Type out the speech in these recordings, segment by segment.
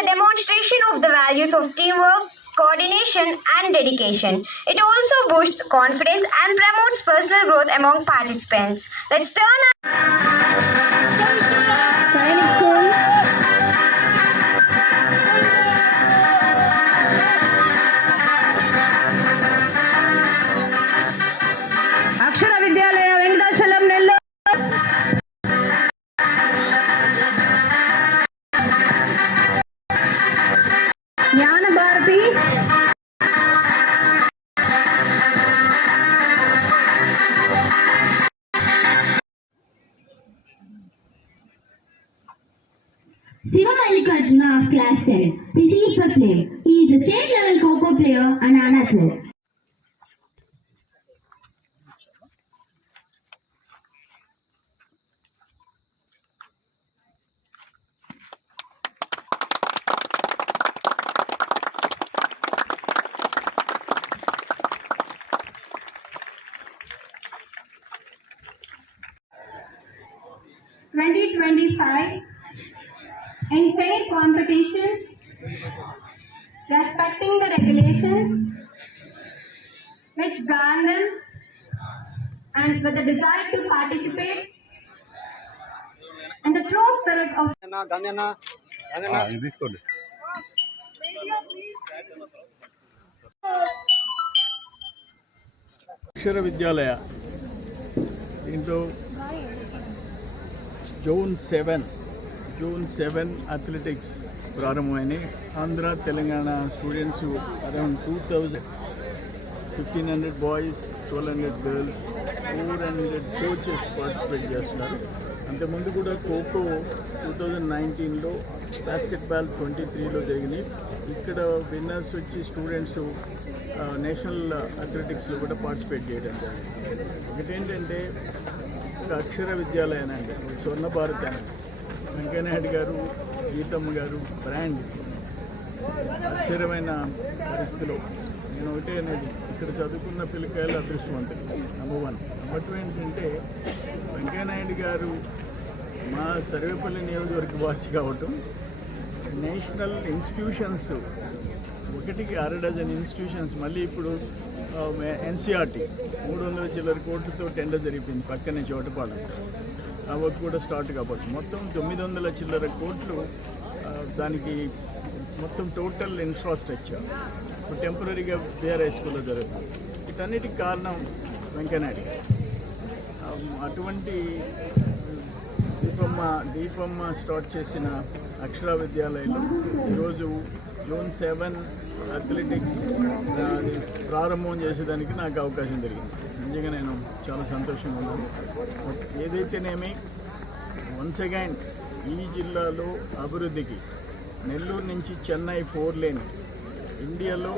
A demonstration of the values of teamwork, coordination, and dedication. It also boosts confidence and promotes personal growth among participants. Let's turn Selen. His equal play. He is a state level Coco player and an athlete. Twenty twenty five in fair competition, respecting the regulations which ban them and with the desire to participate and the true spirit of ఇది తీసుకోండి అక్షర విద్యాలయ దీంట్లో June seven June seven athletics ప్రారంభమైనాయి Andhra Telangana students around two thousand fifteen hundred boys twelve hundred girls four hundred coaches participate చేస్తున్నారు. అంతకుముందు కూడా kho kho two thousand నైన్టీన్లో basketball twenty త్రీలో జరిగినాయి. ఇక్కడ విన్నర్స్ వచ్చి స్టూడెంట్స్ నేషనల్ అథ్లెటిక్స్లో కూడా పార్టిసిపేట్ చేయడం జరిగింది. ఒకటేంటంటే ఒక అక్షర విద్యాలయానండి స్వర్ణ భారత్ అని. వెంకయ్యనాయుడు గారు గీతమ్మ గారు బ్రాండ్. ఆశ్చర్యమైన పరిస్థితిలో. నేను ఒకటే అనేది ఇక్కడ చదువుకున్న పిల్లకాయలు అదృష్టవంతులు నెంబర్ వన్ నెంబర్ టూ ఏంటంటే వెంకయ్యనాయుడు గారు మా సర్వేపల్లి నియోజకవర్గ వాచ్ కావటం నేషనల్ ఇన్స్టిట్యూషన్స్ ఒకటికి అర డజన్ ఇన్స్టిట్యూషన్స్ మళ్ళీ ఇప్పుడు ఎన్సీఆర్టీ మూడు వందల చిల్లర కోట్లతో టెండర్ జరిపింది పక్కనే చోటపాలెం ఆ వర్క్ కూడా స్టార్ట్ కాబట్టి మొత్తం తొమ్మిది వందల చిల్లర కోట్లు దానికి మొత్తం టోటల్ ఇన్ఫ్రాస్ట్రక్చర్ ఇప్పుడు టెంపరీగా బీఆర్ హై స్కూల్లో జరుగుతుంది. వీటన్నిటికి కారణం వెంకయ్యనాయుడు గారు. అటువంటి దీపమ్మ దీపమ్మ స్టార్ట్ చేసిన అక్షర విద్యాలయంలో ఈరోజు జూన్ సెవెన్ అథ్లెటిక్స్ ప్రారంభం చేసేదానికి నాకు అవకాశం జరిగింది నిజంగా నేను సంతోషంగా ఉన్నాము ఏదైతేనేమి వన్స్ అగైన్ ఈ జిల్లాలో అభివృద్ధికి నెల్లూరు నుంచి చెన్నై ఫోర్ లేన్ ఇండియాలో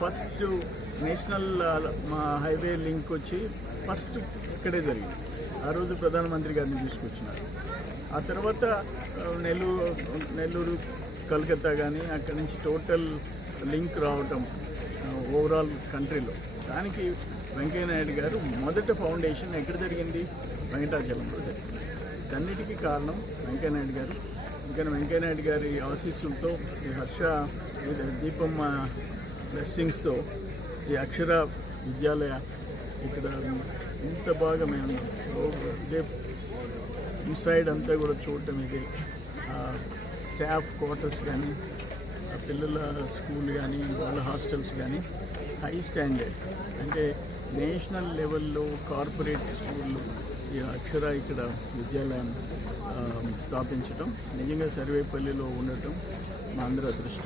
ఫస్ట్ నేషనల్ మా హైవే లింక్ వచ్చి ఫస్ట్ ఇక్కడే జరిగింది. ఆ రోజు ప్రధానమంత్రి గారిని తీసుకొచ్చినారు. ఆ తర్వాత నెల్లూరు నెల్లూరు కలకత్తా కానీ అక్కడి నుంచి టోటల్ లింక్ రావటం ఓవరాల్ కంట్రీలో దానికి వెంకయ్యనాయుడు గారు మొదటి ఫౌండేషన్ ఎక్కడ జరిగింది? వెంకటాచలంలో జరిగింది. అన్నిటికీ కారణం వెంకయ్యనాయుడు గారు. ఇంకా వెంకయ్యనాయుడు గారి ఆశీస్సులతో ఈ హర్ష దీపమ్మ బ్లెస్సింగ్స్తో ఈ అక్షర విద్యాలయ ఇక్కడ ఇంత బాగా మేము ఈ ఇన్సైడ్ అంతా కూడా చూడటం ఇది. స్టాఫ్ క్వార్టర్స్ కానీ ఆ పిల్లల స్కూల్ కానీ వాళ్ళ హాస్టల్స్ కానీ హై స్టాండర్డ్. అంటే నేషనల్ లెవెల్లో కార్పొరేట్ స్కూళ్ళు ఈ అక్షర ఇక్కడ విద్యాలయం ఆ, నిజంగా సర్వేపల్లిలో ఉండటం మా అందరి అదృష్టం.